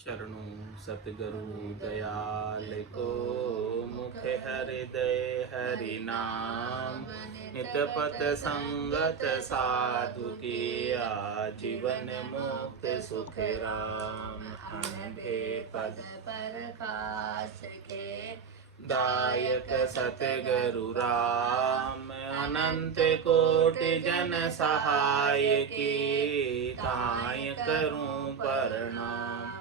शरणु सतगुरु दयाल को, मुख हृदय हरि नाम। नित पत संगत साधु किया, जीवन मुक्त सुख राम। अनभे पद प्रकाश के, दायक सतगुरु राम। अनंत कोटि जन सहाय की, काय करूं प्रणाम।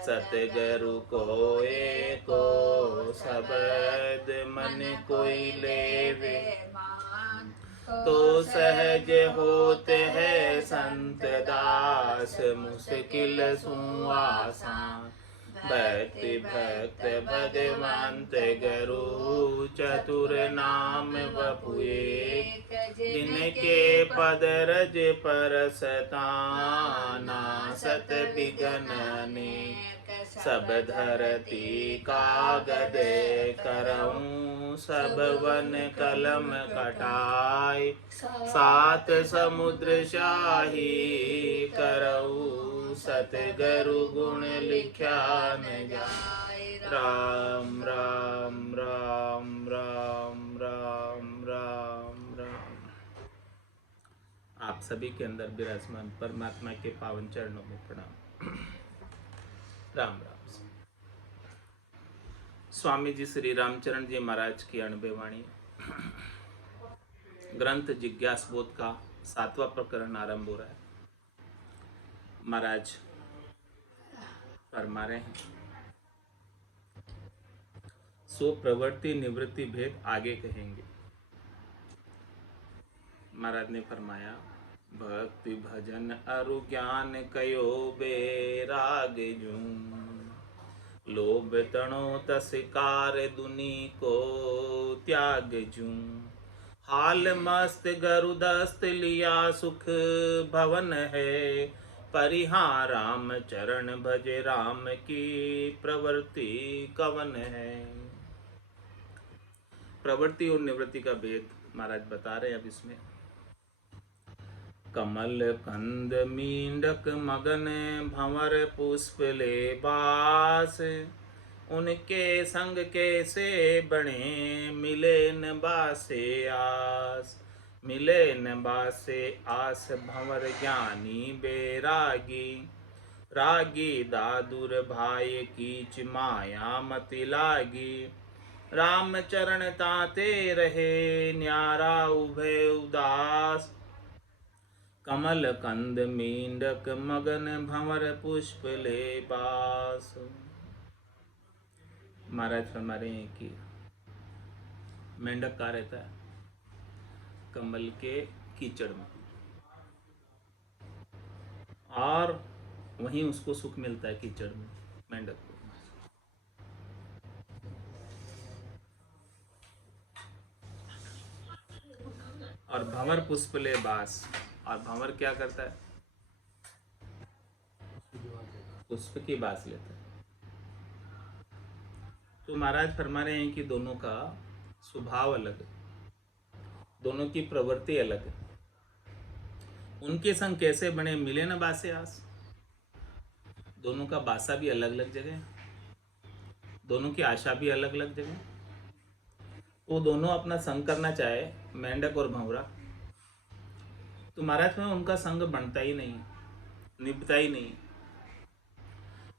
सतगुरु को एको शब्द मन कोई लेवे, तो सहज होते है संत दास। मुश्किल सु आसान, भक्ति भक्त भगवंत गुरु। चतुर नाम बपु एक, जिनके पद रज परसता। नासत बिघन अनेक, सब धरती कागद करऊं। सब वन कलम कटाय, सात समुद्र शाही करऊं। सतगुरु गुण लिख्या न जाय, राम राम राम राम राम राम राम। आप सभी के अंदर विराजमान परमात्मा के पावन चरणों में प्रणाम। राम राम। स्वामी जी श्री रामचरण जी महाराज की अणबे वाणी, ग्रंथ जिज्ञास बोध का 7वां प्रकरण आरंभ हो रहा है। महाराज फरमा रहे हैं, सो प्रवृत्ति निवृत्ति भेद आगे कहेंगे। महाराज ने फरमाया, भक्ति भजन अरु ज्ञान कयो बेराग जूं। लोभ तणो तस्कार दुनी को त्याग जूं। हाल मस्त गरुदस्त लिया सुख भवन है। परिहा राम चरण भज राम की प्रवृत्ति कवन है। प्रवृत्ति और निवृत्ति का भेद महाराज बता रहे हैं अब इसमें। कमल कंद मींडक मगन भंवर पुष्प ले बास। उनके संग कैसे बने मिले न बासे आस। मिले न बासे आस भंवर ज्ञानी बैरागी। रागी दादुर भाई कीच माया मति लागी। राम चरण ताते रहे न्यारा उभय उदास। कमल कंद मींडक मगन भंवर पुष्प ले बास। महाराज फरमा रहे हैं कि मेंढक कहाँ रहता है? कमल के कीचड़ में, और वहीं उसको सुख मिलता है कीचड़ में मेंढक को। और भंवर पुष्प ले बास, और भंवर क्या करता है? पुष्प की बास लेता है। तो महाराज फरमा रहे हैं कि दोनों का स्वभाव अलग है, दोनों की प्रवृत्ति अलग है। उनके संग कैसे बने मिले न बासे आस। दोनों का बासा भी अलग अलग जगह, दोनों की आशा भी अलग अलग जगह। वो दोनों अपना संग करना चाहे, मेंढक और भंवरा, तो महाराज में उनका संग बनता ही नहीं, निभता ही नहीं।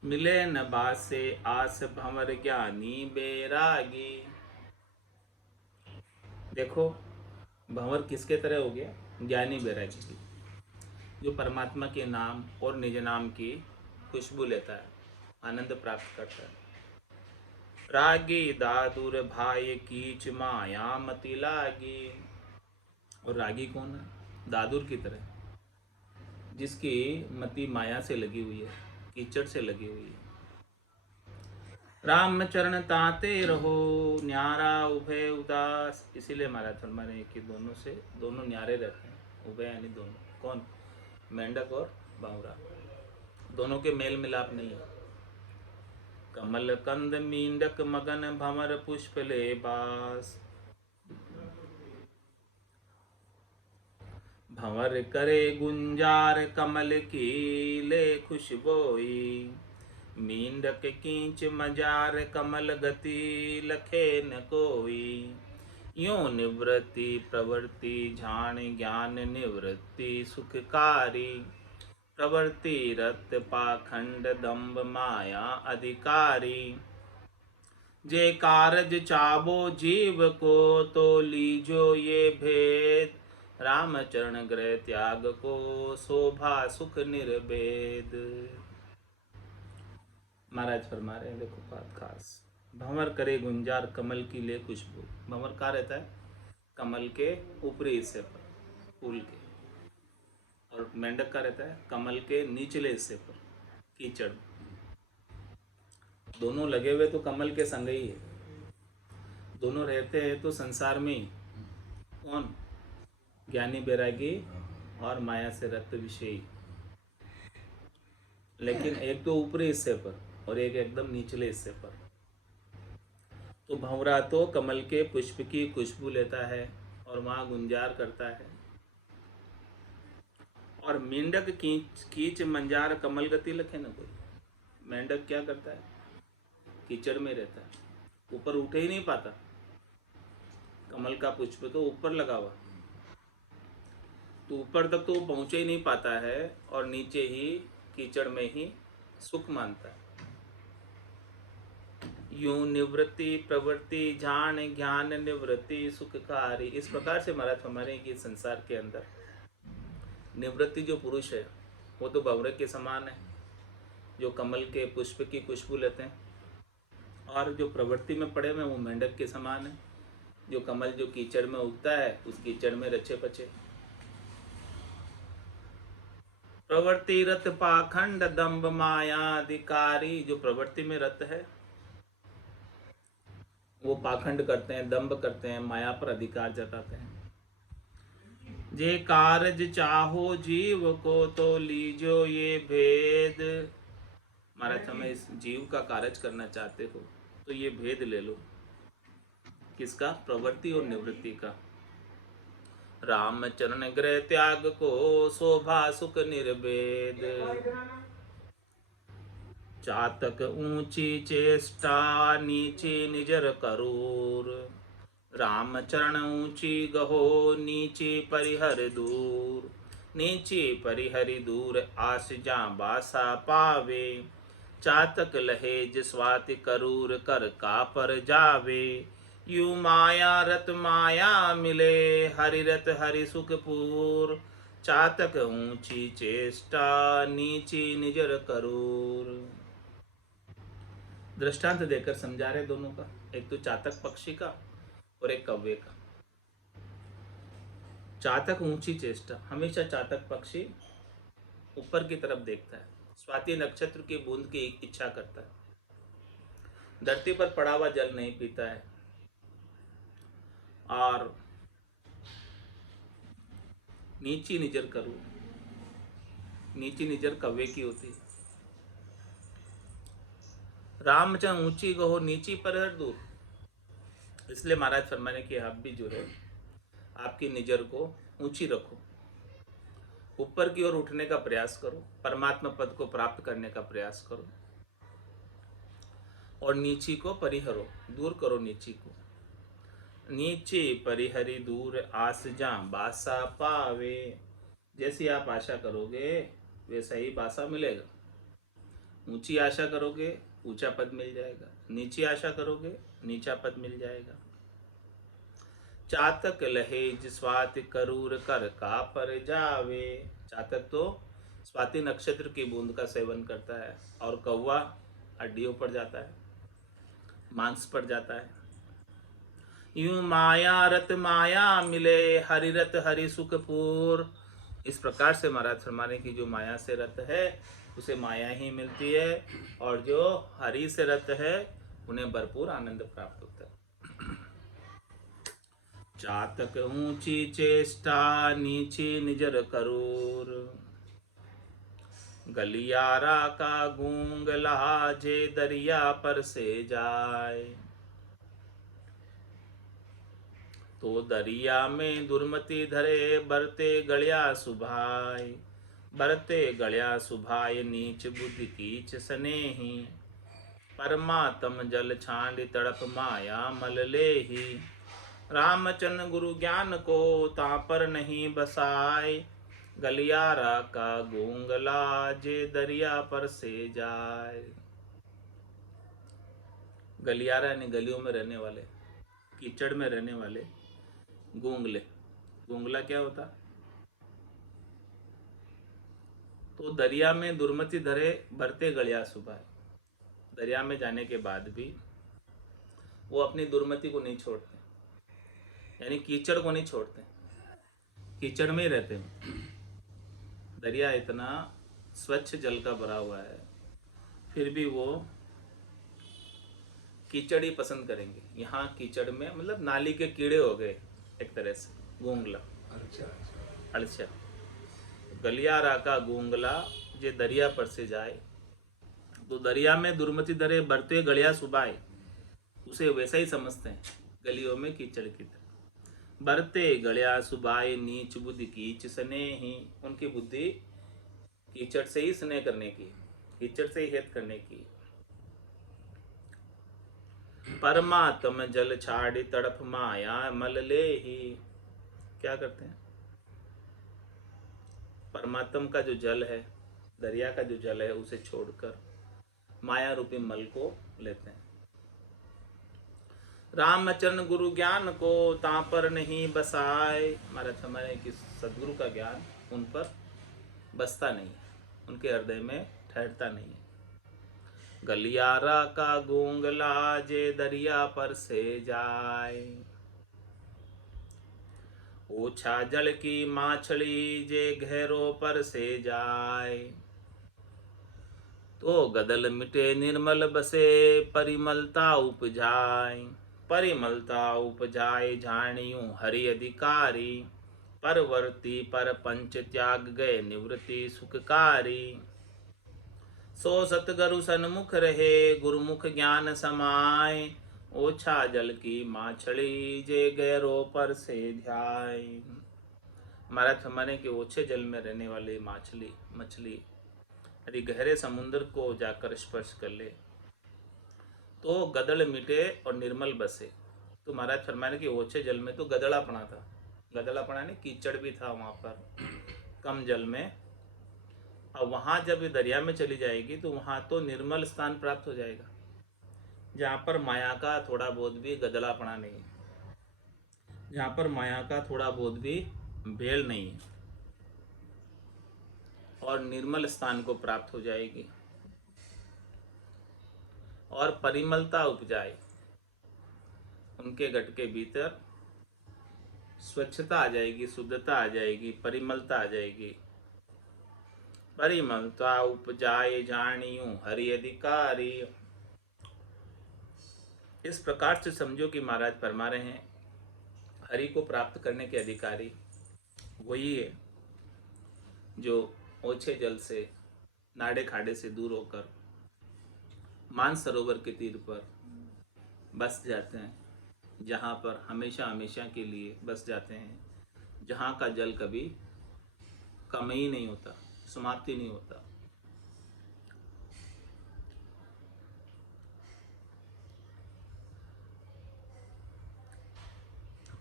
मिले न बासे आस भंवर ज्ञानी बैरागी। देखो भंवर किसके तरह हो गया? ज्ञानी बैरागी की, जो परमात्मा के नाम और निज नाम की खुशबू लेता है, आनंद प्राप्त करता है। रागी दादुर भाई कीच माया मति लागी। और रागी कौन है? दादुर की तरह, जिसकी मति माया से लगी हुई है, कीचड़ से लगी हुई है। राम चरण ताते रहो न्यारा उभय उदास। इसीलिए महाराज फरमा रहे हैं कि दोनों से दोनों न्यारे रहते हैं। उभय यानी दोनों, कौन? मेंढक और बावरा, दोनों के मेल मिलाप नहीं है। कमल कंद मींडक मगन भंवर पुष्प ले बास। भंवर करे गुंजार कमल की ले खुशबोई। मींडक कींच मजार कमल गति लखे न कोई। यो निवृत्ति प्रवृत्ति झाण ज्ञान निवृत्ति सुखकारी। प्रवृत्ति रत पाखंड दंभ माया अधिकारी। जे कारज चाबो जीव को तो लीजो ये भेद। रामचरण ग्रह त्याग को शोभा सुख निर्भेद। महाराज फरमा रहे हैं, देखो बात खास। भंवर करे गुंजार कमल की ले खुशबू। भंवर कहाँ रहता है? कमल के ऊपरी हिस्से पर, फूल के। और मेंढक का रहता है कमल के निचले हिस्से पर, कीचड़। दोनों लगे हुए तो कमल के संग ही है। दोनों रहते हैं तो संसार में ही। कौन? ज्ञानी बैरागी और माया से रक्त विषयी। लेकिन एक तो ऊपरी हिस्से पर और एक एकदम निचले हिस्से पर। तो भंवरा तो कमल के पुष्प की खुशबू लेता है और वहाँ गुंजार करता है। और मेंढक कीच कीच मंजार कमल गति लखे न कोई। मेंढक क्या करता है? कीचड़ में रहता है, ऊपर उठ ही नहीं पाता। कमल का पुष्प तो ऊपर लगा हुआ, तो ऊपर तक तो वो पहुँच ही नहीं पाता है और नीचे ही कीचड़ में ही सुख मानता है। यूं निवृत्ति प्रवृत्ति जान ज्ञान निवृत्ति सुखकारी। इस प्रकार से महाराज हमारे कि संसार के अंदर निवृत्ति जो पुरुष है वो तो भंवरे के समान है, जो कमल के पुष्प की खुशबू लेते हैं। और जो प्रवृत्ति में पड़े हुए वो मेंढक के समान है, जो कमल जो कीचड़ में उगता है उस कीचड़ में रचे पचे। प्रवृत्ति रत पाखंड दंभ माया अधिकारी। जो प्रवृत्ति में रत है वो पाखंड करते हैं, दंभ करते हैं, माया पर अधिकार जताते हैं। जे कारज चाहो जीव को तो लीजो ये भेद। महाराज हमें इस जीव का कारज करना चाहते हो तो ये भेद ले लो। किसका? प्रवृत्ति और निवृत्ति का। रामचरण ग्रह त्याग को शोभा सुख निर्भेद। चातक ऊंची चेष्टा नीची निजर करूर। रामचरण ऊंची गहो नीची परिहर दूर। नीची परिहरि दूर आस जा बासा पावे। चातक लहेज स्वाति करूर कर का पर जावे। यू माया रत माया मिले हरि रत हरि सुखपूर। चातक ऊंची चेष्टा नीची निजर करूर। दृष्टांत देकर समझा रहे दोनों का, एक तो चातक पक्षी का और एक कौवे का। चातक ऊंची चेष्टा, हमेशा चातक पक्षी ऊपर की तरफ देखता है, स्वाति नक्षत्र की बूंद की इच्छा करता है, धरती पर पड़ा हुआ जल नहीं पीता है। और नीची निजर करूं, नीची निजर कौवे की होती है। रामचंद्र ऊंची गहो नीची पर दूर। इसलिए महाराज फरमाने की आप भी जो है आपकी निजर को ऊंची रखो, ऊपर की ओर उठने का प्रयास करो, परमात्मा पद को प्राप्त करने का प्रयास करो। और नीची को परिहरो, दूर करो नीची को। नीचे परिहरी दूर आस जा बासा पावे। जैसी आप आशा करोगे वैसा ही बासा मिलेगा। ऊंची आशा करोगे ऊंचा पद मिल जाएगा, नीची आशा करोगे नीचा पद मिल जाएगा। चातक लहेज स्वाति करूर कर का पर जावे। चातक तो स्वाति नक्षत्र की बूंद का सेवन करता है और कौवा हड्डियों पर जाता है, मांस पर जाता है। यूं माया रत माया मिले हरि रत हरि सुखपूर। इस प्रकार से महाराज फरमाने की जो माया से रत है उसे माया ही मिलती है, और जो हरि से रत है उन्हें भरपूर आनंद प्राप्त होता है। चातक ऊंची चेष्टा नीची निजर करूर। गलियारा का गूंग लहाजे दरिया पर से जाए। तो दरिया में दुर्मति धरे बरते गलिया सुभाई। बरते गल्या सुभाय नीच बुद्धि कीच स्नेही, परमात्म जल छांड तड़प माया मल लेही, रामचंद्र गुरु ज्ञान को तापर नहीं बसाए, गलियारा का गूंगला जे दरिया पर से जाए। गलियारा यानी गलियों में रहने वाले, कीचड़ में रहने वाले गूंगले। गूंगला क्या होता? तो दरिया में दुर्मति धरे भरते गलिया सुबह, दरिया में जाने के बाद भी वो अपनी दुर्मति को नहीं छोड़ते, यानी कीचड़ को नहीं छोड़ते, कीचड़ में ही रहते हैं। दरिया इतना स्वच्छ जल का भरा हुआ है, फिर भी वो कीचड़ ही पसंद करेंगे। यहाँ कीचड़ में मतलब नाली के कीड़े हो गए एक तरह से, गूंगला। अच्छा, गलियारा का गूंगला जे दरिया पर से जाए, तो दरिया में दुर्मति धरे भरते गलिया सुबाए, उसे वैसा ही समझते हैं, गलियों में कीचड़ की तरह। भरते गलिया सुबाए नीच बुद्धि कीच स्नेही, उनकी बुद्धि कीचड़ से ही स्नेह करने की, कीचड़ से ही हित करने की। परमात्म जल छाड़ी तड़प माया मल ले ही, क्या करते हैं? परमात्म का जो जल है, दरिया का जो जल है, उसे छोड़कर माया रूपी मल को लेते हैं। रामचरण गुरु ज्ञान को तापर नहीं बसाए, हमारा हमारे कि सदगुरु का ज्ञान उन पर बसता नहीं है, उनके हृदय में ठहरता नहीं है। गलियारा का गूंगला जे दरिया पर से जाए, ओछा जल की माछली जे गहरों पर से जाए, तो गदल मिटे निर्मल बसे परिमलता उपजाए, परिमलता उपजाए जानियों हरि अधिकारी, परवर्ती पर पंच त्याग गए निवृत्ति सुखकारी, सो सतगुरु सन्मुख रहे गुरुमुख ज्ञान समाए, ओछा जल की माछली जे गहरों पर से ध्याय। महाराज हमारे के ओछे जल में रहने वाली मछली यदि गहरे समुद्र को जाकर स्पर्श कर ले तो गदड़ मिटे और निर्मल बसे। तो महाराज फरमाने के ओछे जल में तो गदड़ापना था, गदड़ापना नहीं, कीचड़ भी था वहाँ पर कम जल में। अब वहाँ जब दरिया में चली जाएगी तो वहाँ तो निर्मल स्थान प्राप्त हो जाएगा, जहाँ पर माया का थोड़ा बहुत भी गदड़ापना नहीं है, जहाँ पर माया का थोड़ा बहुत भी भेल नहीं है, और निर्मल स्थान को प्राप्त हो जाएगी और परिमलता उपजाए, उनके घट के भीतर स्वच्छता आ जाएगी, शुद्धता आ जाएगी, परिमलता आ जाएगी। परिमलता उपजाए जानियों हरि अधिकारी। इस प्रकार से समझो कि महाराज फरमा रहे हैं हरि को प्राप्त करने के अधिकारी वही है जो ओछे जल से, नाड़े खाड़े से दूर होकर मानसरोवर के तीर पर बस जाते हैं, जहाँ पर हमेशा हमेशा के लिए बस जाते हैं, जहाँ का जल कभी कम ही नहीं होता, समाप्ति नहीं होता।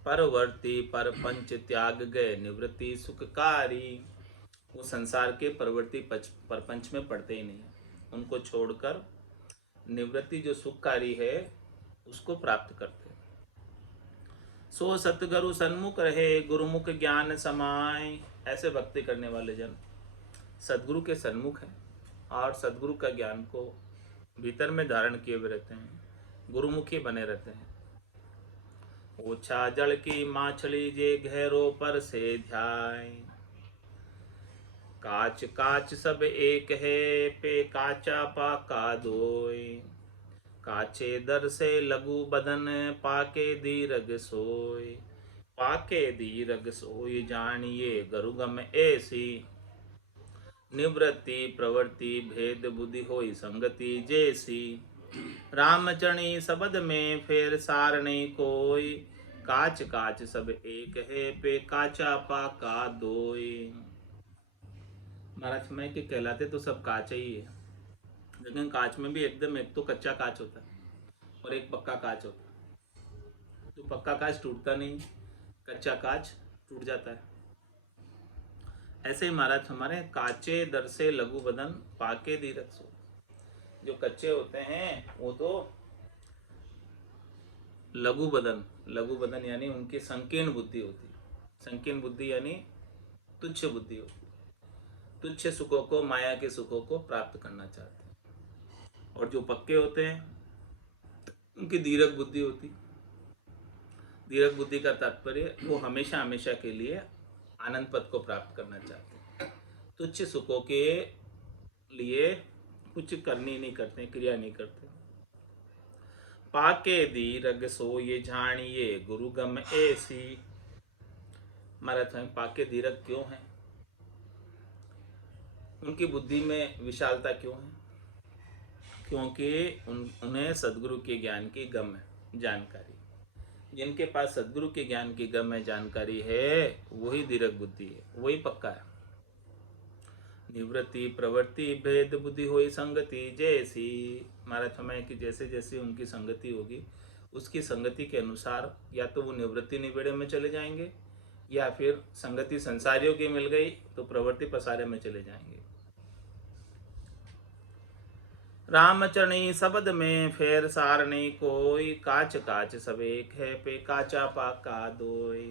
परवर्ती पर पंच त्याग गए निवृत्ति सुखकारी। वो संसार के परवर्ती परपंच में पड़ते ही नहीं, उनको छोड़कर निवृत्ति जो सुखकारी है उसको प्राप्त करते। सो सतगुरु सन्मुख रहे गुरुमुख ज्ञान समाए। ऐसे भक्ति करने वाले जन सदगुरु के सन्मुख हैं और सदगुरु का ज्ञान को भीतर में धारण किए हुए रहते हैं, गुरुमुखी बने रहते हैं। ओछा जल की माछली जे गहरों पर से ध्याय, काच काच सब एक है पे काचा पाका दोय, काचे दर से लघु बदन पाके दीरग सोय, पाके दीरग सोय जानिए गरुगम ऐसी, निवृत्ति प्रवृत्ति भेद बुद्धि होई संगति जैसी, रामचरणी शब्द में फेर सार नहीं कोई, काच काच सब एक है पे काचा पाका दोय। महाराज समय के कहलाते तो सब कांच ही है, लेकिन कांच में भी एकदम एक तो कच्चा कांच होता है और एक पक्का कांच होता है। तो पक्का कांच टूटता नहीं, कच्चा कांच टूट जाता है। ऐसे ही महाराज हमारे काचे दर से लघु बदन पाके धीरज सो। जो कच्चे होते हैं वो तो लघु बदन यानी उनकी संकीर्ण बुद्धि होती है। संकीर्ण बुद्धि यानी तुच्छ बुद्धि होती है, तुच्छ सुखों को, माया के सुखों को प्राप्त करना चाहते हैं। और जो पक्के होते हैं उनकी दीर्घ बुद्धि होती। दीर्घ बुद्धि का तात्पर्य वो हमेशा हमेशा के लिए आनंद पद को प्राप्त करना चाहते हैं, तुच्छ सुखों के लिए कुछ करनी नहीं करते, क्रिया नहीं करते। पाके दीर्घ सो ये जानिए गुरु गम ऐसी। महाराज स्वामी पाके दीर्घ क्यों है, उनकी बुद्धि में विशालता क्यों है? क्योंकि उन्हें सदगुरु के ज्ञान की गम है, जानकारी। जिनके पास सदगुरु के ज्ञान की गम है, जानकारी है, वही दीर्घ बुद्धि है, वही पक्का है। निवृत्ति प्रवृत्ति भेद बुद्धि होई संगति जैसी। महाराज समय की जैसे जैसे उनकी संगति होगी, उसकी संगति के अनुसार या तो वो निवृत्ति निबेड़े में चले जाएंगे, या फिर संगति संसारियों की मिल गई तो प्रवृत्ति पसारे में चले जाएंगे। रामचरणी शब्द में फेर सार नहीं कोई, काच काच सब एक है पे काचा पाका दोय।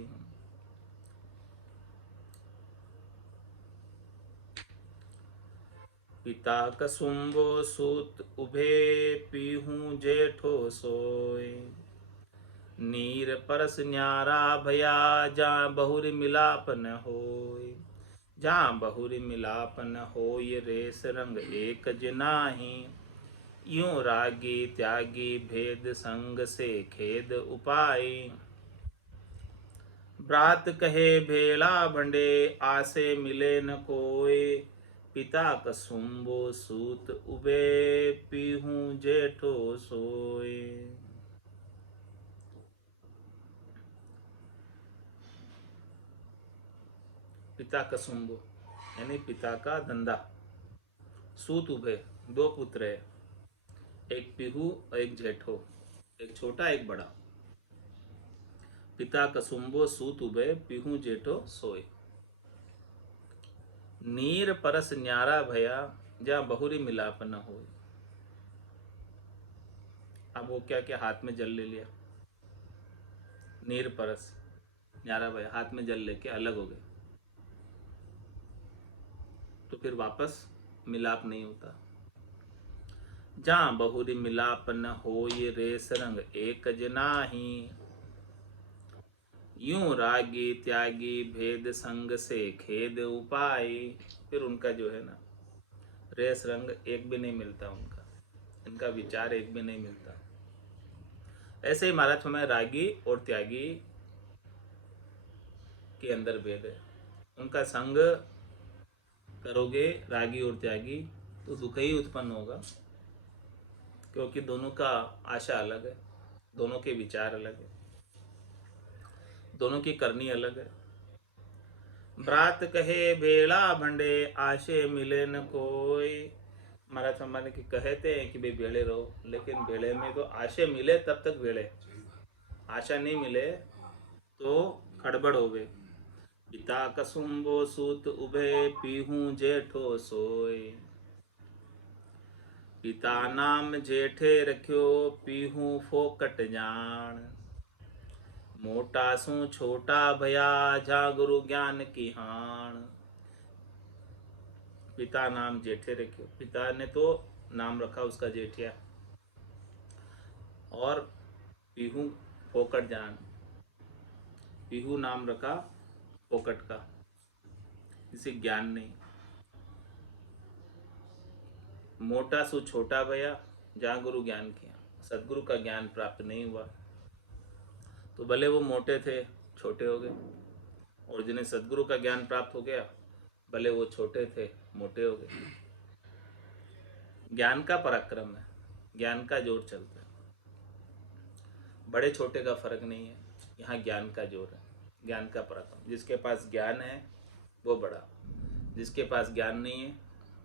पिता कसुम्बो सूत उभे पीहूं जेठो सोय। नीर परस न्यारा भया जा बहुरी मिलाप न होय। जहाँ बहुरी मिलाप न होय रेस रंग एक जिनाही। यूं रागी त्यागी भेद संग से खेद उपाय। ब्रात कहे भेला भंडे आसे मिले न कोय। पिता कसुम्बो सूत उबे पीहूं जेठो सोय। पिता कसुम्बो यानी पिता का धंधा। सूत उभे दो पुत्र है, एक पीहू और एक जेठो, एक छोटा एक बड़ा। पिता कसुम्बो सूत उभे पीहू जेठो सोए। नीर परस न्यारा भया जहाँ बहुरी मिलाप न हो। अब वो क्या क्या हाथ में जल ले लिया, नीर परस न्यारा भया, हाथ में जल लेके अलग हो गए, तो फिर वापस मिलाप नहीं होता। जहाँ बहुरी मिलाप न हो ये रेस रंग एक जनाही। यूं रागी त्यागी भेद संग से खेद उपाय। फिर उनका जो है ना रेस रंग एक भी नहीं मिलता, उनका इनका विचार एक भी नहीं मिलता। ऐसे ही महाराज हमें रागी और त्यागी के अंदर भेद है। उनका संग करोगे रागी और त्यागी तो दुख ही उत्पन्न होगा, क्योंकि दोनों का आशा अलग है, दोनों के विचार अलग है, दोनों की करनी अलग है। ब्रात कहे भेड़ा भंडे आशे मिले न कोई। महाराज हमारे की कहते हैं कि भाई भेड़े रहो, लेकिन भेड़े में तो आशे मिले तब तक भेड़े, आशा नहीं मिले तो खड़बड़ हो गए। पिता कसुम्बो सूत उभे पीहूं जेठो सोय। पिता नाम जेठे रखियो पीहूं फोकट जान। मोटा सू छोटा भया जा गुरु ज्ञान की हान। पिता नाम जेठे रखियो, पिता ने तो नाम रखा उसका जेठिया। और पीहू फोकट जान, पीहू नाम रखा फोकट का, इसे ज्ञान नहीं। मोटा सु छोटा भया जहाँ गुरु ज्ञान किया, सदगुरु का ज्ञान प्राप्त नहीं हुआ तो भले वो मोटे थे छोटे हो गए, और जिन्हें सदगुरु का ज्ञान प्राप्त हो गया भले वो छोटे थे मोटे हो गए। ज्ञान का पराक्रम है, ज्ञान का जोर चलता है, बड़े छोटे का फर्क नहीं है, यहाँ ज्ञान का जोर है, ज्ञान का पराक्रम। जिसके पास ज्ञान है वो बड़ा, जिसके पास ज्ञान नहीं है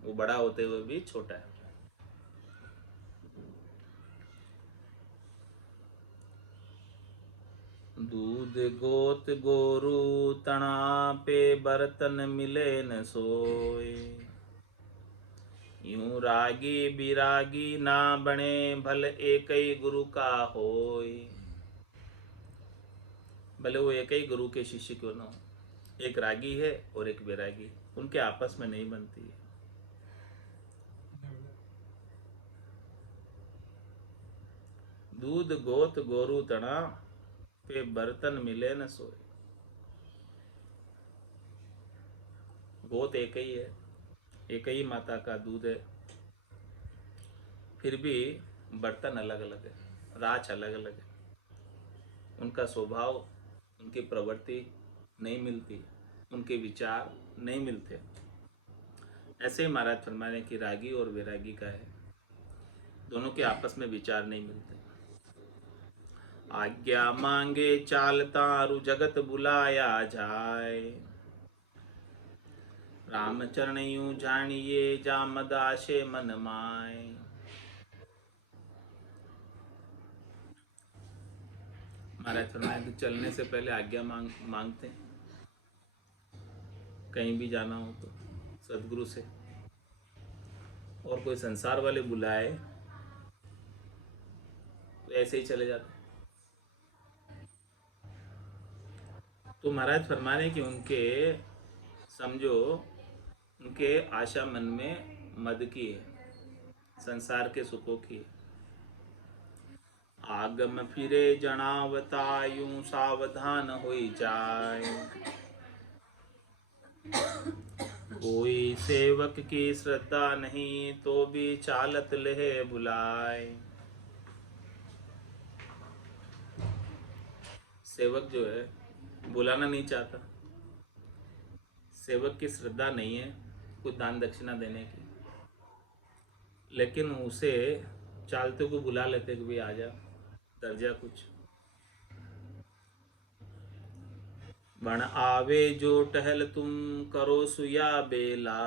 वो बड़ा होते हुए भी छोटा है। दूध गोत गोरु तना पे बर्तन मिले न सोए, यूं रागी बिरागी ना बने भल एक ही गुरु का होए। भले वो एक ही गुरु के शिष्य क्यों ना हो, एक रागी है और एक बैरागी, उनके आपस में नहीं बनती है। दूध गोत गोरु तना पे बर्तन मिले न सोए। गोत एक ही है, एक ही माता का दूध है, फिर भी बर्तन अलग अलग है, राच अलग अलग है, उनका स्वभाव, उनकी प्रवृत्ति नहीं मिलती, उनके विचार नहीं मिलते। ऐसे ही महाराज फरमाने की रागी और वैरागी का है, दोनों के आपस में विचार नहीं मिलते। आज्ञा मांगे चालता रु जगत बुलाया जाए, रामचरण यूं जानिए जा मद आशे मन माए। महाराज फरमाए कि चलने से पहले आज्ञा मांगते हैं, कहीं भी जाना हो तो सदगुरु से, और कोई संसार वाले बुलाए तो ऐसे ही चले जाते। तो महाराज फरमाने कि उनके समझो, उनके आशा मन में मद की है, संसार के सुखों की है। आगम फिरे जनावता यूं सावधान होई जाए, कोई सेवक की श्रद्धा नहीं तो भी चालत ले बुलाए। सेवक जो है बुलाना नहीं चाहता, सेवक की श्रद्धा नहीं है कुछ दान दक्षिणा देने की, लेकिन उसे चालते को बुला लेते कि भाई आ जा, दर्जा कुछ। बण आवे जो टहल तुम करो सुया बेला,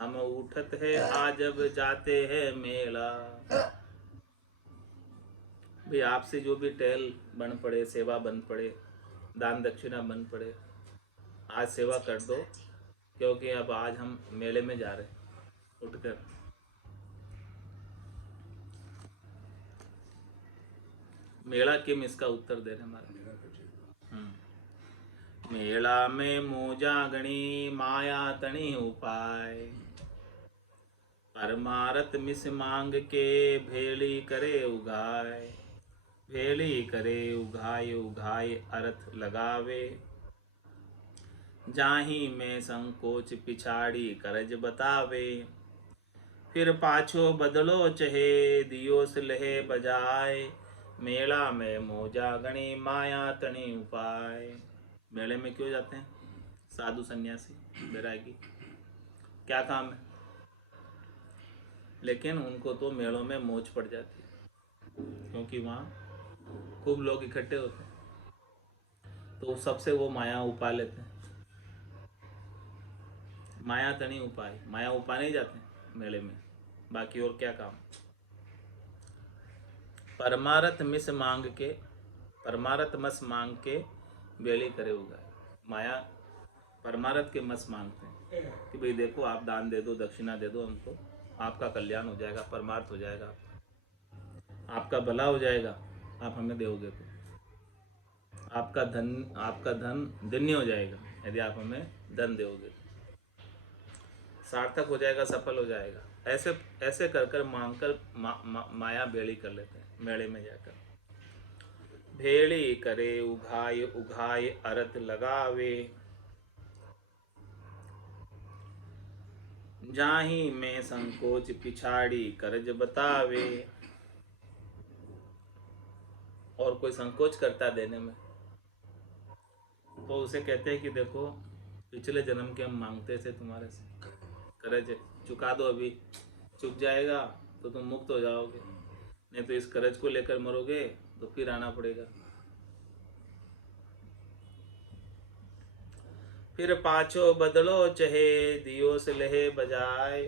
हम उठत है आजब जाते हैं मेला। भाई आपसे जो भी टहल बन पड़े, सेवा बन पड़े, दान दक्षिणा बन पड़े, आज सेवा कर दो, क्योंकि अब आज हम मेले में जा रहे उठकर। मेला किम, इसका उत्तर दे रहे हमारे। मेला में मोजा गणी माया तणी उपाय, परमारत मिस मांग के भेली करे उगाए। भेली करे उघाय उघाय अर्थ लगावे, जाही में संकोच पिछाड़ी करज बतावे। फिर पाछो बदलो चहे दियो लहे बजाए, मेला में मोजा गणी माया तणी उपाय। मेले में क्यों जाते हैं साधु सन्यासी बैरागी, क्या काम है? लेकिन उनको तो मेलों में मौज पड़ जाती है, क्योंकि वहाँ खूब लोग इकट्ठे होते हैं, तो सबसे वो माया उपा लेते हैं। माया तनी उपाय, माया उपाने ही जाते हैं मेले में, बाकी और क्या काम। परमारथ मिस मांग के, परमारथ मस मांग के बेली करे उगाए। माया परमारथ के मस मांगते हैं कि भाई देखो आप दान दे दो, दक्षिणा दे दो हमको, आपका कल्याण हो जाएगा, परमार्थ हो जाएगा, आपका भला हो जाएगा, आप हमें दोगे तो आपका धन धन्य हो जाएगा, यदि आप हमें धन दोगे सार्थक हो जाएगा, सफल हो जाएगा। ऐसे ऐसे कर कर मांग कर माया बेड़ी कर लेते हैं मेले में जाकर। भेड़ी करे उघाय उघाय अर्थ लगावे, जाही में संकोच पिछाड़ी करज बतावे। और कोई संकोच करता देने में तो उसे कहते हैं कि देखो पिछले जन्म के हम मांगते थे तुम्हारे से, कर्ज चुका दो, अभी चुक जाएगा तो तुम मुक्त हो जाओगे, नहीं तो इस कर्ज को लेकर मरोगे तो फिर आना पड़ेगा। फिर पाछो बदलो चहे, दियो से लहे बजाए।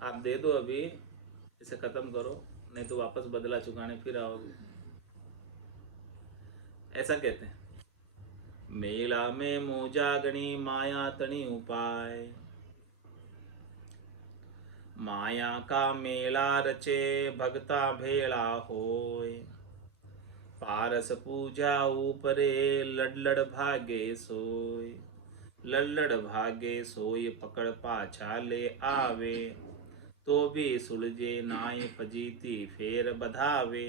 आप दे दो अभी, इसे खत्म करो, नहीं तो वापस बदला चुकाने फिर आओगे। ऐसा कहते हैं। मेला में मोजागणी माया तणी उपाय, माया का मेला रचे भगता भेड़ा होय। पारस पूजा ऊपरे लड़ लड़ भागे सोय, लड़ लड़ भागे सोय पकड़ पाछा ले आवे। तो भी सुलझे नाई फजीती फेर बधावे।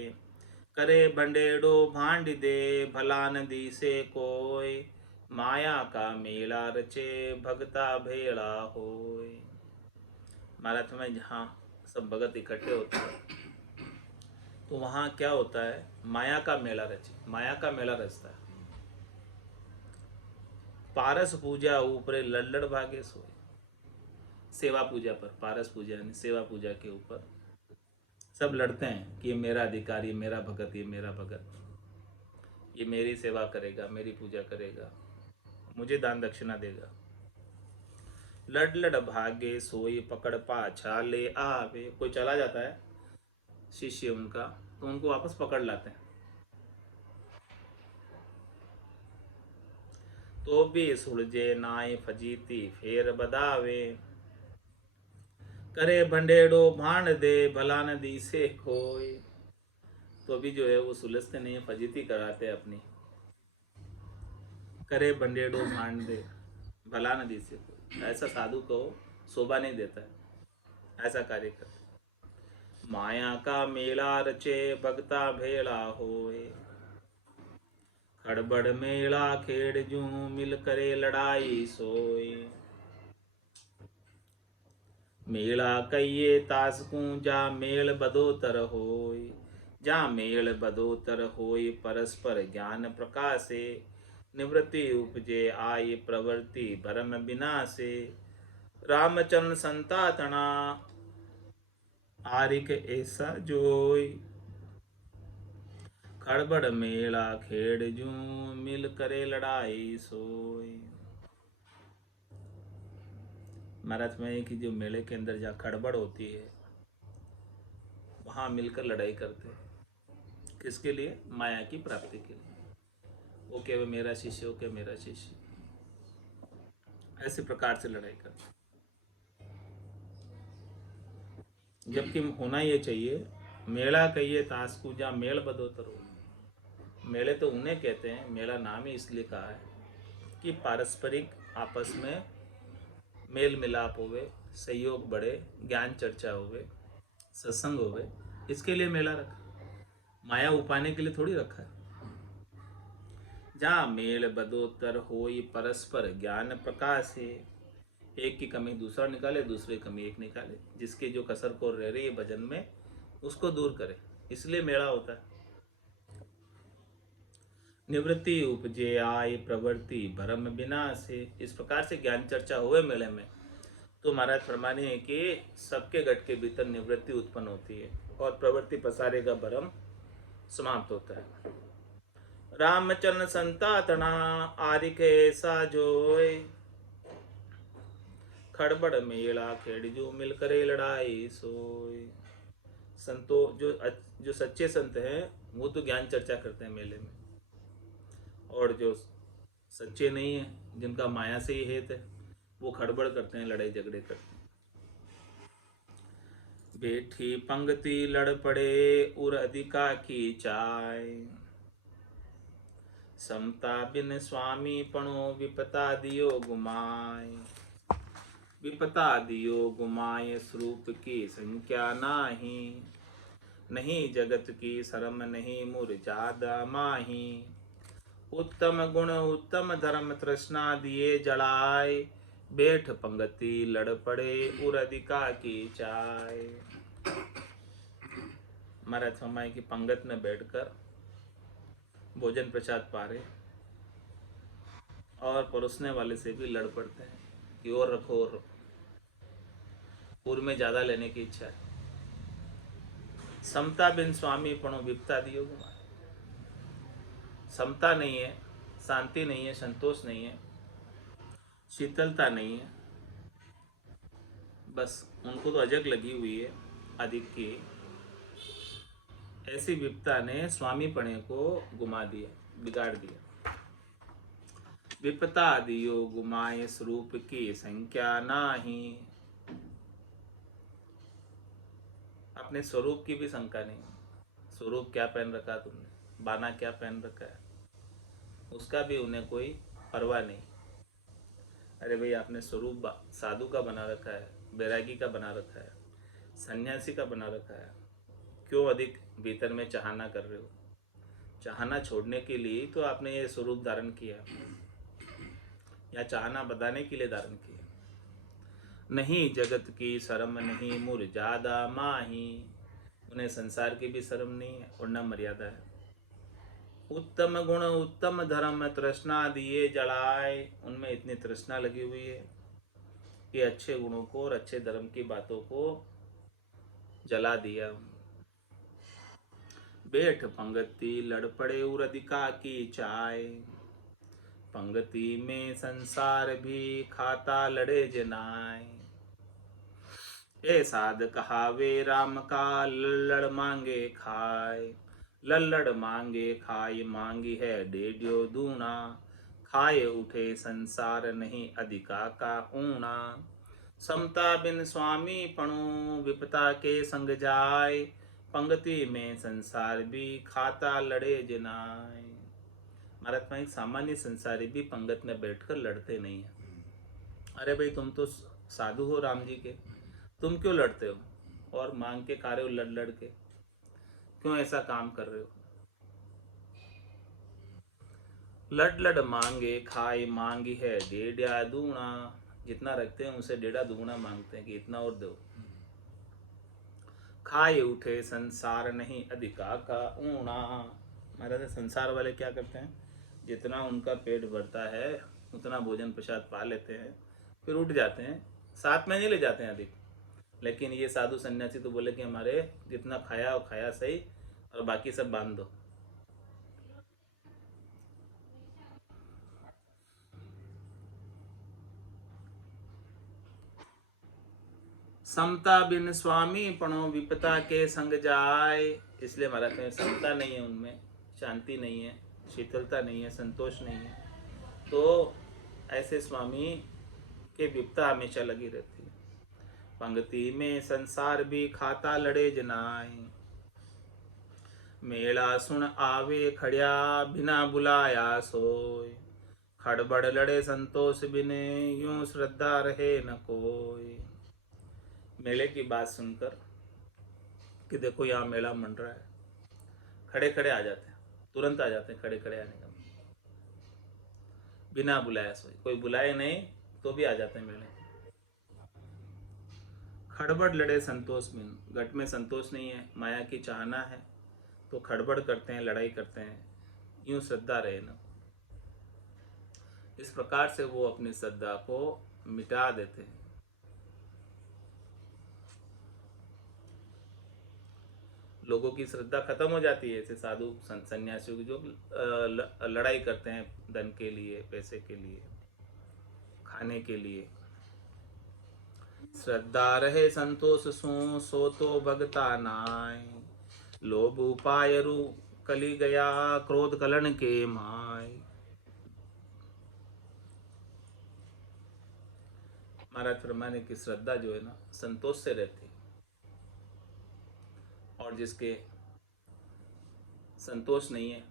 करे भंडेड़ो भांड दे भला नदी से कोय। माया का मेला रचे भगता भेड़ा होय। महाराज में जहाँ सब भगत इकट्ठे होते हैं तो वहाँ क्या होता है, माया का मेला रचे, माया का मेला रचता है। पारस पूजा ऊपरे लड़ भागे सोए, सेवा पूजा पर, पारस पूजा यानी सेवा पूजा के ऊपर सब लड़ते हैं कि ये मेरा अधिकारी, ये मेरा भगत, ये मेरा भगत, ये मेरी सेवा करेगा, मेरी पूजा करेगा, मुझे दान दक्षिणा देगा। लड़ लड़ भागे सोई पकड़ पाछा ले आवे। कोई चला जाता है शिष्य उनका, तो उनको वापस पकड़ लाते हैं। तो भी सुलझे नाई फजीती फेर बदावे। करे भंडेड़ो भांड दे भला नदी से खोए। तो भी जो है वो सुलझते नहीं है, फजीती कराते अपनी। करे भंडेड़ो भांड दे भला नदी से खोए, ऐसा साधु को शोभा नहीं देता है, ऐसा कार्य करते। माया का मेला रचे भगता भेड़ा होए। खड़बड़ मेला खेड़ जू मिल करे लड़ाई सोए। मेला कहिए तासकू जा मेल बदोतर होय। जा मेल बदोतर होय परस्पर ज्ञान प्रकाशे। निवृत्ति उपजे आय प्रवृत्ति भरम विनाशे। रामचंद्र संतातना आरिक ऐसा जोय। खड़बड़ मेला खेड़ जू मिल करे लड़ाई सोय। महाराज में कि जो मेले के अंदर जहाँ खड़बड़ होती है वहाँ मिलकर लड़ाई करते हैं। किसके लिए? माया की प्राप्ति के लिए। वो क्या मेरा शिष्य, हो क्या मेरा शिष्य, ऐसे प्रकार से लड़ाई करते हैं। जबकि होना ये चाहिए, मेला कहिए ताश पूजा मेल बदोतरो। मेले तो उन्हें कहते हैं, मेला नाम ही इसलिए कहा है कि पारस्परिक आपस में मेल मिलाप होवे, सहयोग बढ़े, ज्ञान चर्चा होवे, सत्संग होवे, इसके लिए मेला रखा। माया उपाने के लिए थोड़ी रखा है। जहाँ मेल बदोतर होई परस्पर ज्ञान प्रकाश है। एक की कमी दूसरा निकाले, दूसरे की कमी एक निकाले, जिसके जो कसर को रह रही है भजन में उसको दूर करे, इसलिए मेला होता है। निवृत्ति उपजे आय प्रवृत्ति भरम विनाश है। इस प्रकार से ज्ञान चर्चा हुए मेले में तो महाराज फरमाने हैं कि सबके गट के भीतर निवृत्ति उत्पन्न होती है और प्रवृत्ति पसारे का भरम समाप्त होता है। रामचंद्र संतातना आरिक ऐसा जोय। खड़बड़ मेला खेड़ जो मिल करे लड़ाई सोय। संतो जो सच्चे संत हैं वो तो ज्ञान चर्चा करते हैं मेले में, और जो सच्चे नहीं हैं, जिनका माया से ही हेत है, वो खड़बड़ करते हैं, लड़ाई झगड़े करते हैं। बैठी पंक्ति लड़ पड़े उर अधिका की चाय। समता बिन स्वामी पणो विपता दियो गुमाय। विपता दियो गुमाय स्वरूप की संख्या नाही। नहीं जगत की शरम नहीं मुरझादा माही। उत्तम गुण उत्तम धर्म तृष्णा दिए जड़ाए। बैठ पंगति लड़ पड़े उर अधिका की चाय। महाराज फरमाए की पंगत में बैठकर भोजन प्रसाद पा रहे और परोसने वाले से भी लड़ पड़ते हैं कि और रखो और रखो, पूर्व में ज्यादा लेने की इच्छा है। समता बिन स्वामी पणो विपता दियो गुमाए। समता नहीं है, शांति नहीं है, संतोष नहीं है, शीतलता नहीं है। बस उनको तो अजग लगी हुई है अधिक की। ऐसी विपता ने स्वामीपणे को गुमा दिया, बिगाड़ दिया। विपता दियो गुमाए स्वरूप की संख्या नाही। अपने स्वरूप की भी शंका नहीं। स्वरूप क्या पहन रखा तुमने, बाना क्या पहन रखा है, उसका भी उन्हें कोई परवाह नहीं। अरे भाई, आपने स्वरूप साधु का बना रखा है, बैरागी का बना रखा है, सन्यासी का बना रखा है, क्यों अधिक भीतर में चाहना कर रहे हो? चाहना छोड़ने के लिए तो आपने ये स्वरूप धारण किया, या चाहना बताने के लिए धारण किया। नहीं जगत की शर्म नहीं मुरजादा माही। उन्हें संसार की भी शर्म नहीं है और न मर्यादा है। उत्तम गुण उत्तम धर्म तृष्णा दिए जलाए। उनमें इतनी तृष्णा लगी हुई है कि अच्छे गुणों को और अच्छे धर्म की बातों को जला दिया। बैठ पंगति लड़ पड़े उरदिका की चाय। पंगति में संसार भी खाता लड़े जनाए। ए साध कहावे राम का लड़ मांगे खाए। लल्लड़ मांगे खाए मांगी है डेढ़ियो दूना। खाए उठे संसार नहीं अधिका का ऊना। समता बिन स्वामी पणु विपता के संग जाए। पंगति में संसार भी खाता लड़े जनाए। महाराज में एक सामान्य संसारी भी पंगत में बैठकर लड़ते नहीं है। अरे भाई, तुम तो साधु हो राम जी के, तुम क्यों लड़ते हो और मांग के खा रहे हो लड़ लड़ के? क्यों ऐसा काम कर रहे हो? लड़ लड़ मांगे खाए मांगी है डेढ़ा दूना। जितना रखते हैं उसे डेढ़ा दूना मांगते हैं कि इतना और दो। खाए उठे संसार नहीं अधिका का ऊना। महाराज, संसार वाले क्या करते हैं, जितना उनका पेट भरता है उतना भोजन प्रसाद पा लेते हैं, फिर उठ जाते हैं, साथ में नहीं ले जाते हैं अधिक। लेकिन ये साधु सन्यासी तो बोले कि हमारे जितना खाया वो खाया सही, और बाकी सब बांध दो। समता बिन स्वामी पणो विपता के संग जाए। इसलिए महाराज में समता नहीं है, उनमें शांति नहीं है, शीतलता नहीं है, संतोष नहीं है। तो ऐसे स्वामी के विपता हमेशा लगी रहती है। पंक्ति में संसार भी खाता लड़े जनाए। मेला सुन आवे खड़िया बिना बुलाया सोय। खड़बड़ लड़े संतोष बिने यूं श्रद्धा रहे न कोई। मेले की बात सुनकर कि देखो यहाँ मेला मन रहा है, खड़े खड़े आ जाते हैं, तुरंत आ जाते हैं खड़े खड़े आने का। बिना बुलाया सोई, कोई बुलाए नहीं तो भी आ जाते हैं मेले। खड़बड़ लड़े संतोष बिन। घट में संतोष नहीं है, माया की चाहना है, तो खड़बड़ करते हैं, लड़ाई करते हैं, यूं श्रद्धा रहे न। इस प्रकार से वो अपनी श्रद्धा को मिटा देते हैं। लोगों की श्रद्धा खत्म हो जाती है ऐसे साधु सन्यासियों की, जो लड़ाई करते हैं धन के लिए, पैसे के लिए, खाने के लिए। श्रद्धा रहे संतोष सो तो भगता नाय। लोभ उपाय रु कली गया क्रोध कलन के माय। महाराज फरमाने की श्रद्धा जो है ना, संतोष से रहती है। और जिसके संतोष नहीं है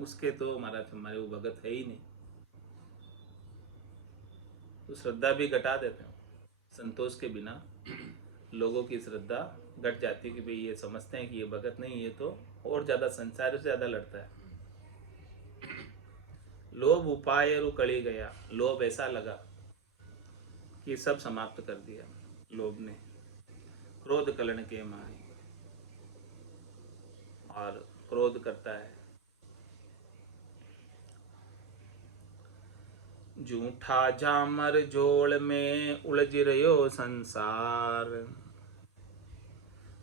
उसके तो महाराज हमारे वो भगत है ही नहीं। तो श्रद्धा भी घटा देते हैं। संतोष के बिना लोगों की श्रद्धा घट जाती है कि भाई ये समझते हैं कि ये भगत नहीं, ये तो और ज़्यादा संसार से ज़्यादा लड़ता है। लोभ उपाय रु कड़ी गया। लोभ ऐसा लगा कि सब समाप्त कर दिया लोभ ने। क्रोध कलन के माय, और क्रोध करता है। झूठा जामर जोड़ में उलझ रहो संसार।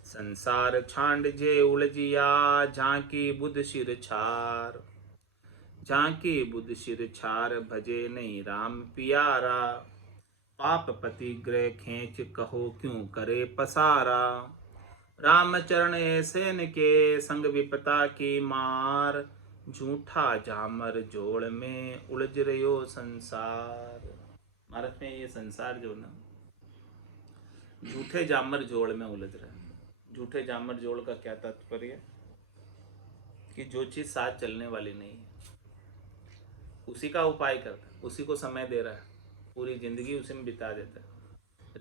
संसार छांड जे उलझिया झांकी बुध सिर छार। झांकी बुध सिर छार भजे नहीं राम पियारा। पाप पति ग्रह खींच कहो क्यों करे पसारा। राम चरण ऐसे न के संग विपता की मार। झूठा जामर जोड़ में उलझ रहो संसार। भारत में ये संसार जो ना झूठे जामर जोड़ में उलझ रहा है। झूठे जामर जोड़ का क्या तात्पर्य? कि जो चीज साथ चलने वाली नहीं है उसी का उपाय करता है, उसी को समय दे रहा है, पूरी जिंदगी उसी में बिता देता है।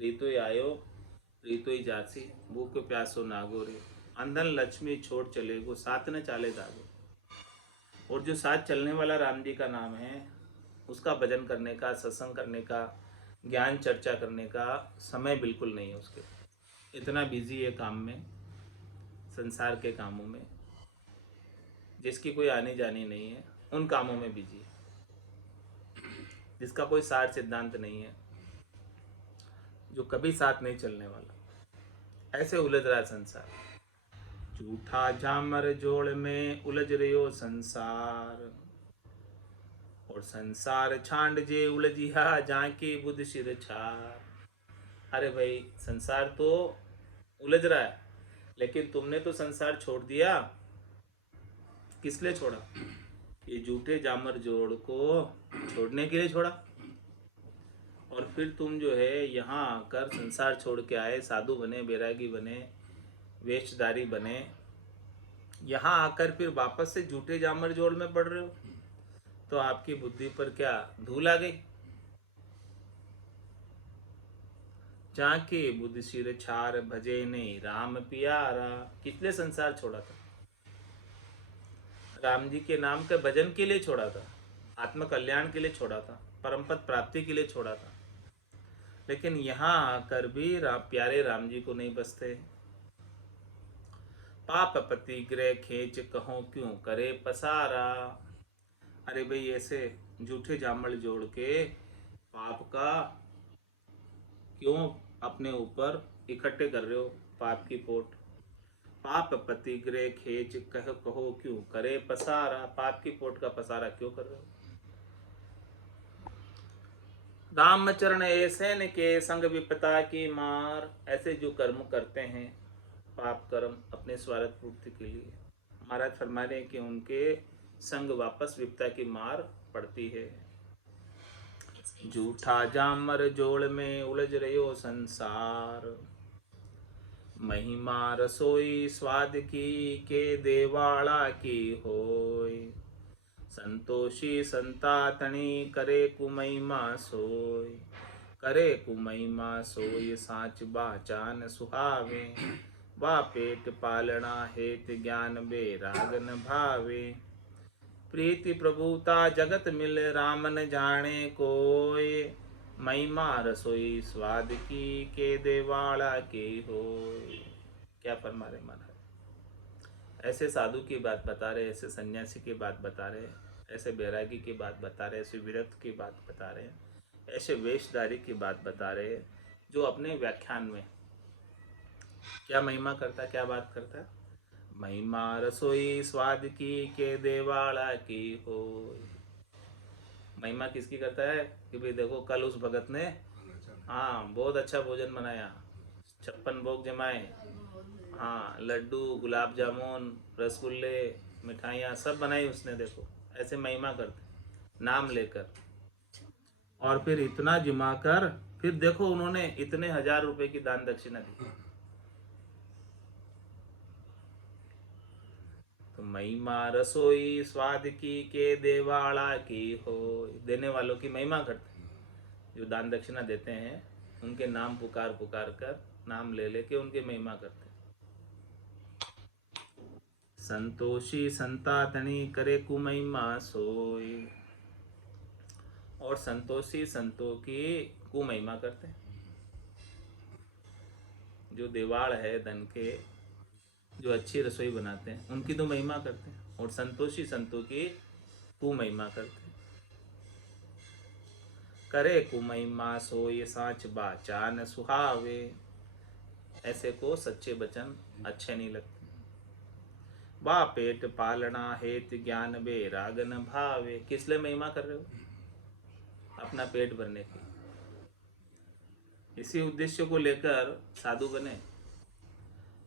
ऋतु आयो ऋतु ही जासी, भूख प्यासो नागो रे। अंधन लक्ष्मी छोड़ चले गो, साथ न चाले दागो। और जो साथ चलने वाला राम जी का नाम है, उसका भजन करने का, सत्संग करने का, ज्ञान चर्चा करने का समय बिल्कुल नहीं है उसके। इतना बिजी है काम में, संसार के कामों में, जिसकी कोई आनी जानी नहीं है, उन कामों में बिजी है, जिसका कोई सार सिद्धांत नहीं है, जो कभी साथ नहीं चलने वाला। ऐसे उलझ रहा है संसार। झूठा जामर जोड़ में उलझ रहो संसार। और संसार छांड जे उलझिया जाके बुध सिर छार। अरे भाई, संसार तो उलझ रहा है, लेकिन तुमने तो संसार छोड़ दिया। किस लिए छोड़ा? ये झूठे जामर जोड़ को छोड़ने के लिए छोड़ा। और फिर तुम जो है यहाँ आकर संसार छोड़ के आए, साधु बने, बैरागी बने, वेशधारी बने, यहाँ आकर फिर वापस से झूठे जामर जोड़ में पड़ रहे हो। तो आपकी बुद्धि पर क्या धूल आ गई? जाके बुद्धि सिर छार भजे नहीं राम पियारा। किसलिए संसार छोड़ा था? राम जी के नाम के भजन के लिए छोड़ा था, आत्म कल्याण के लिए छोड़ा था, परम पद प्राप्ति के लिए छोड़ा था। लेकिन यहाँ आकर भी प्यारे राम जी को नहीं बसते। पाप पति ग्रह खींच कहो क्यों करे पसारा। अरे भाई, ऐसे झूठे जामल जोड़ के पाप का क्यों अपने ऊपर इकट्ठे कर रहे हो? पाप की पोट। पाप पति ग्रह खींच कहो क्यों करे पसारा। पाप की पोट का पसारा क्यों कर रहे हो? रामचरण ऐसे न के संग विपता की मार। ऐसे जो कर्म करते हैं, पाप कर्म, अपने स्वार्थ पूर्ति के लिए, महाराज फरमा रहे हैं कि उनके संग वापस विपता की मार पड़ती है। झूठा जामर जोड़ में उलझ रहो संसार। महिमा रसोई स्वाद की के देवाड़ा की होय। संतोषी संतातनी करे कुमहिमा सोय। करे कुमहिमा सोय साच बाचान सुहावे। वा पेट पालना हेत ज्ञान बेरागन भावे। प्रीति प्रभुता जगत मिल राम न जाने कोय। महिमा रसोई स्वाद की के देवाड़ा के होय। क्या फरमा रहे महाराज? ऐसे साधु की बात बता रहे, ऐसे सन्यासी की बात बता रहे, ऐसे बैरागी की बात बता रहे, ऐसे विरक्त की बात बता रहे, ऐसे वेशधारी की बात बता रहे, जो अपने व्याख्यान में क्या महिमा करता है, क्या बात करता है? महिमा रसोई स्वाद की के देवाड़ा की हो। महिमा किसकी करता है? कि भाई देखो, कल उस भगत ने हाँ बहुत अच्छा भोजन बनाया, 56 भोग जमाए, हाँ लड्डू, गुलाब जामुन, रसगुल्ले, मिठाइयाँ सब बनाई उसने। देखो, ऐसे महिमा करते नाम लेकर। और फिर इतना जिमा कर, फिर देखो उन्होंने इतने 1000 रुपए की दान दक्षिणा दी। तो महिमा रसोई स्वाद की के देवाड़ा की हो। देने वालों की महिमा करते हैं, जो दान दक्षिणा देते हैं उनके नाम पुकार पुकार कर, नाम ले लेके उनकी महिमा करते हैं। संतोषी संतातनी करे कुमहिमा सोई। और संतोषी संतों की कुमहिमा करते हैं। जो देवाड़ है धन के, जो अच्छी रसोई बनाते हैं, उनकी तो महिमा करते हैं। और संतोषी संतों की कुमहिमा करते हैं। करे कुमहिमा सोई साच बाचान सुहावे। ऐसे को सच्चे वचन अच्छे नहीं लगते। वा पेट पालना हेत ज्ञान बेराग न भावे। किस लिए महिमा कर रहे हो? अपना पेट भरने की। इसी उद्देश्य को लेकर साधु बने।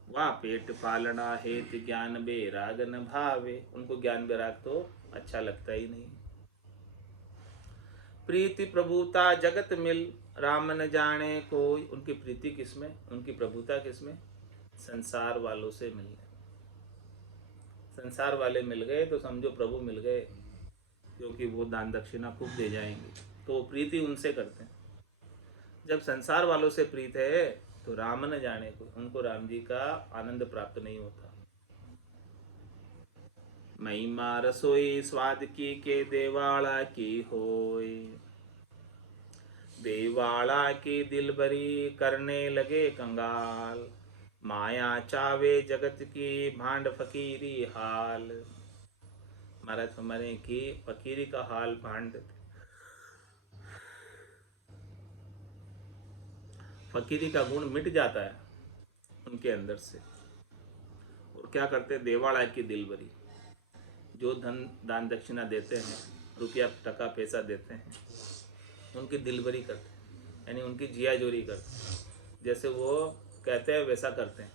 वा पेट पालना हेत ज्ञान बेराग न भावे। उनको ज्ञान बेराग तो अच्छा लगता ही नहीं। प्रीति प्रभुता जगत मिल राम न जाने कोई। उनकी प्रीति किसमें, उनकी प्रभुता किसमें? संसार वालों से मिलने। संसार वाले मिल गए तो समझो प्रभु मिल गए, क्योंकि वो दान दक्षिणा खूब दे जाएंगे, तो वो प्रीति उनसे करते हैं। जब संसार वालों से प्रीत है तो राम न जाने कोई, उनको राम जी का आनंद प्राप्त नहीं होता। महिमा रसोई स्वाद की के देवाला की होय। देवाला की दिलबरी करने लगे कंगाल। माया चावे जगत की भांड फकीरी हाल। महाराज हमारे की फकीरी का हाल भांड। फकीरी का गुण मिट जाता है उनके अंदर से। और क्या करते? देवाड़ा की दिलबरी, जो धन दान दक्षिणा देते हैं, रुपया टका पैसा देते हैं, उनकी दिलबरी करते हैं, यानी उनकी जिया जोरी करते हैं। जैसे वो कहते हैं वैसा करते हैं।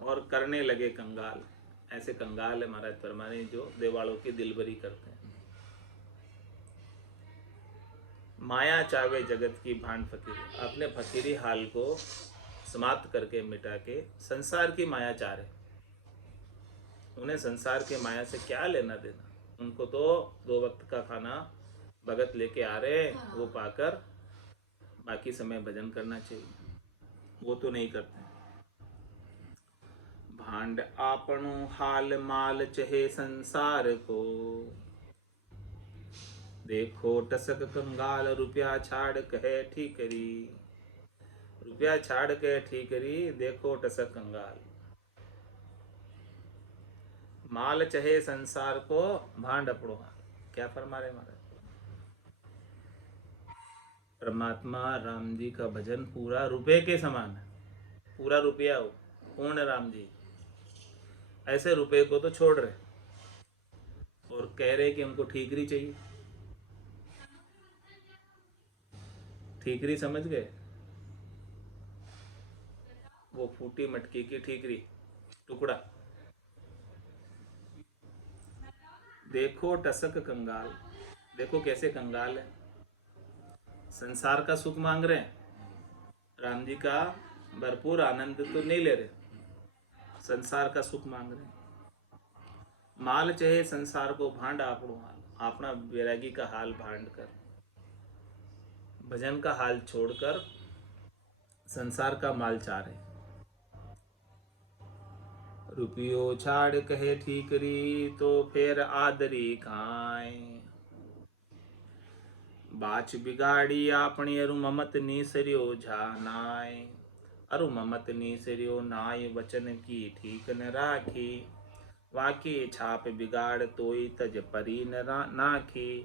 और करने लगे कंगाल, ऐसे कंगाल है महाराज परमानी जो देवालों की दिलबरी करते हैं। माया चावे जगत की भांड फकीरी, अपने फकीरी हाल को समाप्त करके मिटा के संसार की माया चाह रहे। उन्हें संसार के माया से क्या लेना देना। उनको तो 2 वक्त का खाना भगत लेके आ रहे, वो पाकर बाकी समय भजन करना चाहिए, वो तो नहीं करते। भांड आपनो हाल माल चहे संसार को। देखो टसक कंगाल रुपया छाड़ कहे ठीकरी। रुपया छाड़ के ठीकरी, देखो टसक कंगाल। माल चहे संसार को, भांड अपड़ो हाल। क्या फरमा रहे महाराज? परमात्मा राम जी का भजन पूरा रुपये के समान है। पूरा रुपया हो, पूर्ण राम जी। ऐसे रुपये को तो छोड़ रहे और कह रहे कि हमको ठीकरी चाहिए। ठीकरी समझ गए? वो फूटी मटकी की ठीकरी, टुकड़ा। देखो टसक कंगाल, देखो कैसे कंगाल है। संसार का सुख मांग रहे हैं, राम जी का भरपूर आनंद तो नहीं ले रहे, संसार का सुख मांग रहे हैं। माल चाहे संसार को, भांड आपड़ो हाल। अपना वैरागी का हाल भांड कर, भजन का हाल छोड़कर संसार का माल चाह रहे। रुपयो छाड़ कहे ठीकरी, तो फिर आदरी खाए। बाच बिगाड़ी आपनी अरु ममत नीसरियो झानाय। अरु ममत नीसरियो नाय, वचन की ठीक न राखी। वाकी छाप बिगाड़ तोई, तज परी न नाखी।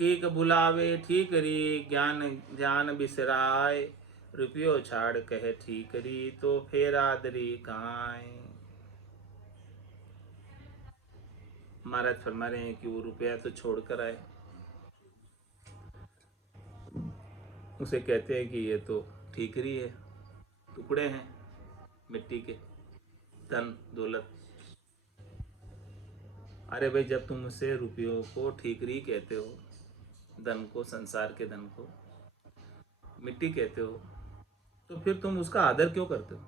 ठीक बुलावे ठीकरी, ज्ञान ध्यान बिसराय। रुपयो छाड़ कहे ठीकरी, तो फिर आदरी खाए। महाराज फरमा रहे हैं कि वो रुपया तो छोड़कर आए। उसे कहते हैं कि ये तो ठीकरी है, टुकड़े हैं मिट्टी के, धन दौलत। अरे भाई, जब तुम उसे रुपयों को ठीकरी कहते हो, धन को, संसार के धन को मिट्टी कहते हो, तो फिर तुम उसका आदर क्यों करते हो,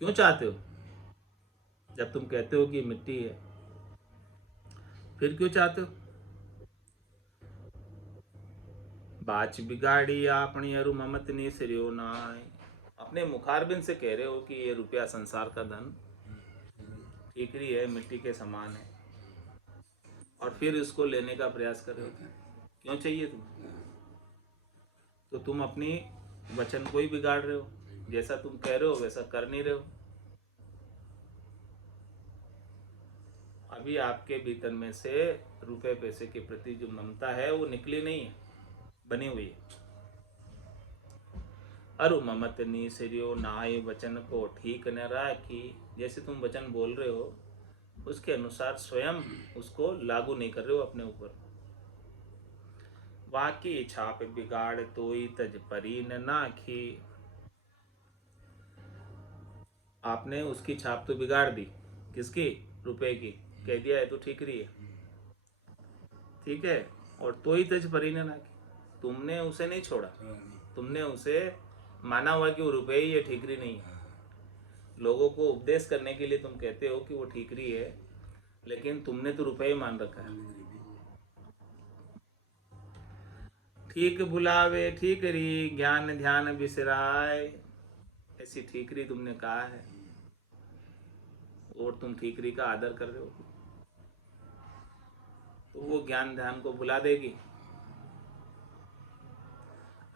क्यों चाहते हो? जब तुम कहते हो कि मिट्टी है, फिर क्यों चाहते हो? बाच बिगाड़ी आपनी अरु ममत नीसरियो नाय। अपने मुखारबिंद से कह रहे हो कि ये रुपया, संसार का धन ठीकरी है, मिट्टी के समान है, और फिर इसको लेने का प्रयास कर रहे हो। क्यों चाहिए तुम्हें? तो तुम अपनी वचन को ही बिगाड़ रहे हो। जैसा तुम कह रहे हो वैसा कर नहीं रहे हो। अभी आपके भीतर में से रुपए पैसे के प्रति जो ममता है वो निकली नहीं है, बनी हुई है। अरु ममत निसरियो नाय वचन को ठीक न राखी। जैसे तुम वचन बोल रहे हो उसके अनुसार स्वयं उसको लागू नहीं कर रहे हो अपने ऊपर। वाकी छाप बिगाड़ तोई तज परी न नाखी। आपने उसकी छाप तो बिगाड़ दी, किसकी? रुपए की। कह दिया है तो ठीक रही है, ठीक है। और तो ही तज परी ने नाखी, तुमने उसे नहीं छोड़ा, तुमने उसे माना हुआ कि वो रुपए ही ये ठीकरी नहीं है। लोगों को उपदेश करने के लिए तुम कहते हो कि वो ठीकरी है, लेकिन तुमने तो रुपए ही मान रखा है। ठीक बुलावे ठीकरी ज्ञान ध्यान बिसराय, ऐसी ठीकरी तुमने कहा है और तुम ठीकरी का आदर कर रहे हो, तो वो ज्ञान ध्यान को भुला देगी।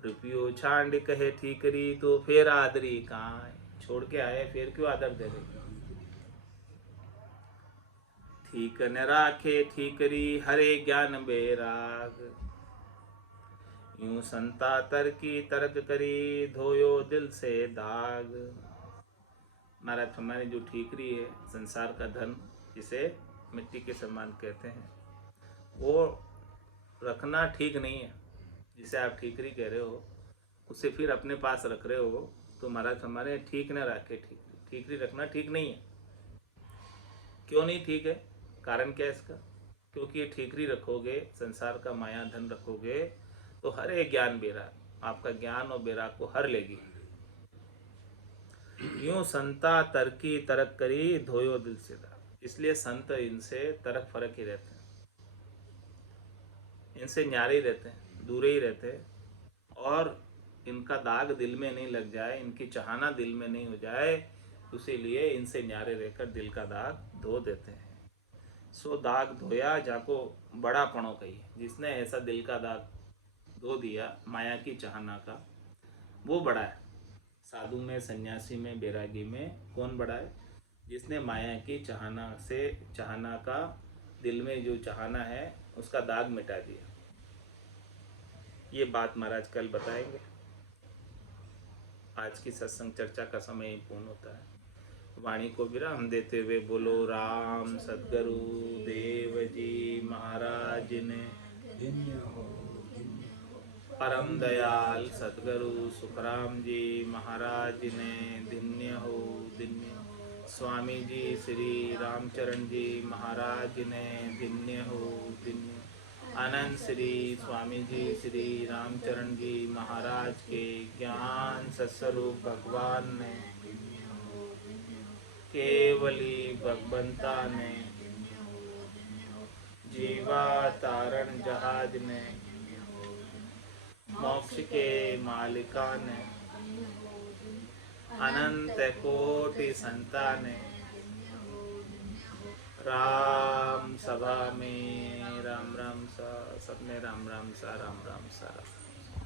रुपयो छांड कहे ठीकरी तो फिर आदरी कहाँ है? छोड़ के आए फिर क्यों आदर दे रहे? ठीक न राखे ठीकरी हरे ज्ञान बेराग, यूं संता तर्की तर्क करी धोयो दिल से दाग। महाराज हमारी जो ठीकरी है, संसार का धन जिसे मिट्टी के समान कहते हैं, वो रखना ठीक नहीं है। जिसे आप ठीकरी कह रहे हो उसे फिर अपने पास रख रहे हो, तो महाराज हमारे ठीक न रखे ठीकरी। ठीकरी रखना ठीक नहीं है। क्यों नहीं ठीक है? कारण क्या है इसका? क्योंकि ये ठीकरी रखोगे, संसार का माया धन रखोगे, तो हर एक ज्ञान बेराग आपका ज्ञान और बेराग को हर लेगी। यूं संता तर्की तरक करी धोयो दिल से दाग। इसलिए संत इनसे तरक फरक ही रहते हैं, इनसे न्यारे ही रहते हैं, दूर ही रहते हैं, और इनका दाग दिल में नहीं लग जाए, इनकी चाहना दिल में नहीं हो जाए, इसीलिए इनसे न्यारे रहकर दिल का दाग धो देते हैं। सो दाग धोया जाको बड़ा पणो कही। जिसने ऐसा दिल का दाग धो दिया माया की चाहना का, वो बड़ा है। साधु में, सन्यासी में, बैरागी में कौन बड़ा है? जिसने माया की चाहना का दिल में जो चाहना है उसका दाग मिटा दिया। ये बात महाराज कल बताएंगे। आज की सत्संग चर्चा का समय ही पूर्ण होता है। वाणी को विराम देते हुए बोलो राम सद्गुरु देव जी महाराज ने, परम दयाल सद्गुरु सुखराम जी महाराज ने धन्य हो, धन्य। स्वामी जी श्री रामचरण जी महाराज ने धन्य हो, धन्य। आनंद श्री स्वामी जी श्री रामचरण जी महाराज के ज्ञान सत्स्वरूप भगवान ने, केवली भगवंता ने, जीवा तारण जहाज ने, मोक्ष के मालिका ने, अनंत कोटि संताने, राम सभा में राम राम सा, सबने राम राम सा, राम राम सा।